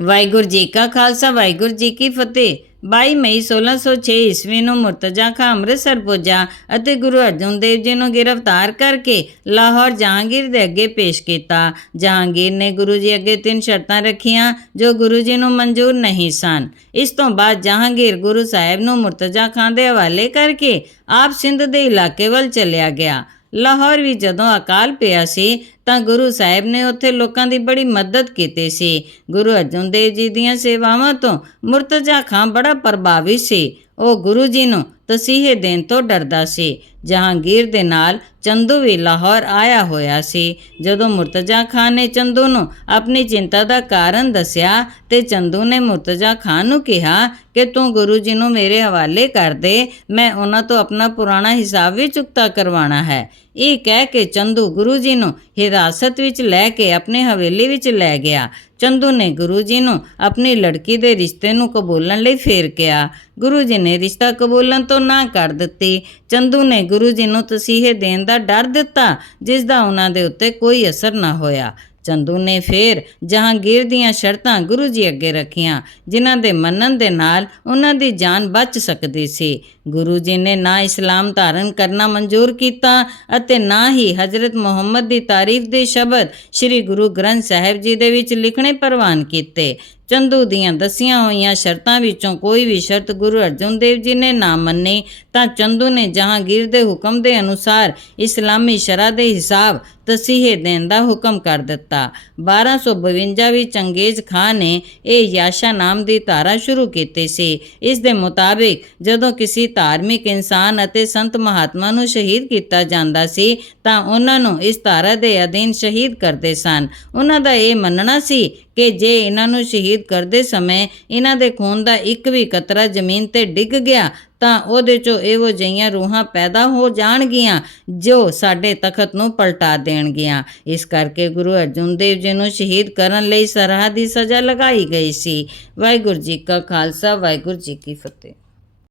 ਵਾਹਿਗੁਰੂ ਜੀ ਕਾ ਖਾਲਸਾ, ਵਾਹਿਗੁਰੂ ਜੀ ਕੀ ਫਤਿਹ। 22 ਮਈ 1606 ਈਸਵੀ ਨੂੰ ਮੁਰਤਜ਼ਾ ਖਾਂ ਅੰਮ੍ਰਿਤਸਰ ਪੁੱਜਾ ਅਤੇ ਗੁਰੂ ਅਰਜਨ ਦੇਵ ਜੀ ਨੂੰ ਗ੍ਰਿਫਤਾਰ ਕਰਕੇ ਲਾਹੌਰ ਜਹਾਂਗੀਰ ਦੇ ਅੱਗੇ ਪੇਸ਼ ਕੀਤਾ। ਜਹਾਂਗੀਰ ਨੇ ਗੁਰੂ ਜੀ ਅੱਗੇ ਤਿੰਨ ਸ਼ਰਤਾਂ ਰੱਖੀਆਂ, ਜੋ ਗੁਰੂ ਜੀ ਨੂੰ ਮਨਜ਼ੂਰ ਨਹੀਂ ਸਨ। ਇਸ ਤੋਂ ਬਾਅਦ ਜਹਾਂਗੀਰ ਗੁਰੂ ਸਾਹਿਬ ਨੂੰ ਮੁਰਤਜ਼ਾ ਖਾਂ ਦੇ ਹਵਾਲੇ ਕਰਕੇ ਆਪ ਸਿੰਧ ਦੇ ਇਲਾਕੇ ਵੱਲ ਚੱਲਿਆ ਗਿਆ। ਲਾਹੌਰ ਵੀ ਜਦੋਂ ਅਕਾਲ ਪਿਆ ਸੀ, ਤਾਂ ਗੁਰੂ ਸਾਹਿਬ ਨੇ ਉੱਥੇ ਲੋਕਾਂ ਦੀ ਬੜੀ ਮਦਦ ਕੀਤੀ ਸੀ। ਗੁਰੂ ਅਰਜਨ ਦੇਵ ਜੀ ਦੀਆਂ ਸੇਵਾਵਾਂ ਤੋਂ ਮੁਰਤਜ਼ਾ ਖਾਂ ਬੜਾ ਪ੍ਰਭਾਵਿਤ ਸੀ। ਉਹ ਗੁਰੂ ਜੀ ਨੂੰ ਤਸੀਹੇ ਦੇਣ ਤੋਂ ਡਰਦਾ ਸੀ। ਜਹਾਂਗੀਰ ਦੇ ਨਾਲ ਚੰਦੂ ਵੀ ਲਾਹੌਰ ਆਇਆ ਹੋਇਆ ਸੀ। ਜਦੋਂ ਮੁਰਤਜ਼ਾ ਖਾਨ ਨੇ ਚੰਦੂ ਨੂੰ ਆਪਣੀ ਚਿੰਤਾ ਦਾ ਕਾਰਨ ਦੱਸਿਆ ਤੇ ਚੰਦੂ ਨੇ ਮੁਰਤਜ਼ਾ ਖਾਨ ਨੂੰ ਕਿਹਾ ਕਿ ਤੂੰ ਗੁਰੂ ਜੀ ਨੂੰ ਮੇਰੇ ਹਵਾਲੇ ਕਰ ਦੇ, ਮੈਂ ਉਹਨਾਂ ਤੋਂ ਆਪਣਾ ਪੁਰਾਣਾ ਹਿਸਾਬ ਵੀ ਚੁਕਤਾ ਕਰਵਾਉਣਾ ਹੈ। ਇਹ ਕਹਿ ਕੇ ਚੰਦੂ ਗੁਰੂ ਜੀ ਨੂੰ ਹਿਰਾਸਤ ਵਿੱਚ ਲੈ ਕੇ ਆਪਣੇ ਹਵੇਲੀ ਵਿੱਚ ਲੈ ਗਿਆ। ਚੰਦੂ ਨੇ ਗੁਰੂ ਜੀ ਨੂੰ ਆਪਣੀ ਲੜਕੀ ਦੇ ਰਿਸ਼ਤੇ ਨੂੰ ਕਬੂਲਣ ਲਈ ਫੇਰ ਕਿਹਾ। ਗੁਰੂ ਜੀ ਨੇ ਰਿਸ਼ਤਾ ਕਬੂਲਣ ਤੋਂ ਨਾ ਕਰ ਦਿੱਤੀ। ਚੰਦੂ ਨੇ ਗੁਰੂ ਜੀ ਨੂੰ ਤਸੀਹੇ ਦੇਣ ਦਾ ਡਰ ਦਿੱਤਾ, ਜਿਸ ਦਾ ਉਹਨਾਂ ਦੇ ਉੱਤੇ ਕੋਈ ਅਸਰ ਨਾ ਹੋਇਆ। ਚੰਦੂ ਨੇ ਫੇਰ ਜਹਾਂਗੀਰ ਦੀਆਂ ਸ਼ਰਤਾਂ ਗੁਰੂ ਜੀ ਅੱਗੇ ਰੱਖੀਆਂ, ਜਿਨ੍ਹਾਂ ਦੇ ਮੰਨਣ ਦੇ ਨਾਲ ਉਹਨਾਂ ਦੀ ਜਾਨ ਬਚ ਸਕਦੀ ਸੀ। ਗੁਰੂ ਜੀ ਨੇ ਨਾ ਇਸਲਾਮ ਧਾਰਨ ਕਰਨਾ ਮਨਜ਼ੂਰ ਕੀਤਾ ਅਤੇ ਨਾ ਹੀ ਹਜ਼ਰਤ ਮੁਹੰਮਦ ਦੀ ਤਾਰੀਫ ਦੇ ਸ਼ਬਦ ਸ੍ਰੀ ਗੁਰੂ ਗ੍ਰੰਥ ਸਾਹਿਬ ਜੀ ਦੇ ਵਿੱਚ ਲਿਖਣੇ ਪ੍ਰਵਾਨ ਕੀਤੇ। ਚੰਦੂ ਦੀਆਂ ਦਸੀਆਂ ਹੋਈਆਂ ਸ਼ਰਤਾਂ ਵਿੱਚੋਂ ਕੋਈ ਵੀ ਸ਼ਰਤ ਗੁਰੂ ਅਰਜਨ ਦੇਵ ਜੀ ਨੇ ਨਾ ਮੰਨੀ, ਤਾਂ ਚੰਦੂ ਨੇ ਜਹਾਂਗੀਰ ਦੇ ਹੁਕਮ ਦੇ ਅਨੁਸਾਰ ਇਸਲਾਮੀ ਸ਼ਰਾ ਦੇ ਹਿਸਾਬ ਤਸੀਹੇ ਦੇਣ ਦਾ ਹੁਕਮ ਕਰ ਦਿੱਤਾ। 1252 ਵਿੱਚ ਅੰਗੇਜ਼ ਖਾਨ ਨੇ ਇਹ ਯਾਸ਼ਾ ਨਾਮ ਦੀ ਧਾਰਾ ਸ਼ੁਰੂ ਕੀਤੀ ਸੀ। ਇਸ ਦੇ ਮੁਤਾਬਿਕ ਜਦੋਂ ਕਿਸੇ ਧਾਰਮਿਕ ਇਨਸਾਨ ਅਤੇ ਸੰਤ ਮਹਾਤਮਾ ਨੂੰ ਸ਼ਹੀਦ ਕੀਤਾ ਜਾਂਦਾ ਸੀ, ਤਾਂ ਉਹਨਾਂ ਨੂੰ ਇਸ ਧਾਰਾ ਦੇ ਅਧੀਨ ਸ਼ਹੀਦ ਕਰਦੇ ਸਨ। ਉਹਨਾਂ ਦਾ ਇਹ ਮੰਨਣਾ ਸੀ ਕਿ ਜੇ ਇਹਨਾਂ ਨੂੰ ਸ਼ਹੀਦ ਕਰਦੇ ਸਮੇਂ ਇਹਨਾਂ ਦੇ ਖੂਨ ਦਾ ਇੱਕ ਵੀ ਕਤਰਾ ਜ਼ਮੀਨ ਤੇ ਡਿੱਗ ਗਿਆ, ਤਾਂ ਉਹਦੇ ਚੋਂ ਇਹੋ ਜਿਹੀਆਂ ਰੂਹਾਂ ਪੈਦਾ ਹੋ ਜਾਣਗੀਆਂ ਜੋ ਸਾਡੇ ਤਖਤ ਨੂੰ ਪਲਟਾ ਦੇਣਗੀਆਂ। ਇਸ ਕਰਕੇ ਗੁਰੂ ਅਰਜਨ ਦੇਵ ਜੀ ਨੂੰ ਸ਼ਹੀਦ ਕਰਨ ਲਈ ਸਰਹੱਦੀ ਸਜ਼ਾ ਲਗਾਈ ਗਈ ਸੀ। ਵਾਹਿਗੁਰੂ ਜੀ ਕਾ ਖਾਲਸਾ, ਵਾਹਿਗੁਰੂ ਜੀ ਕੀ ਫਤਿਹ।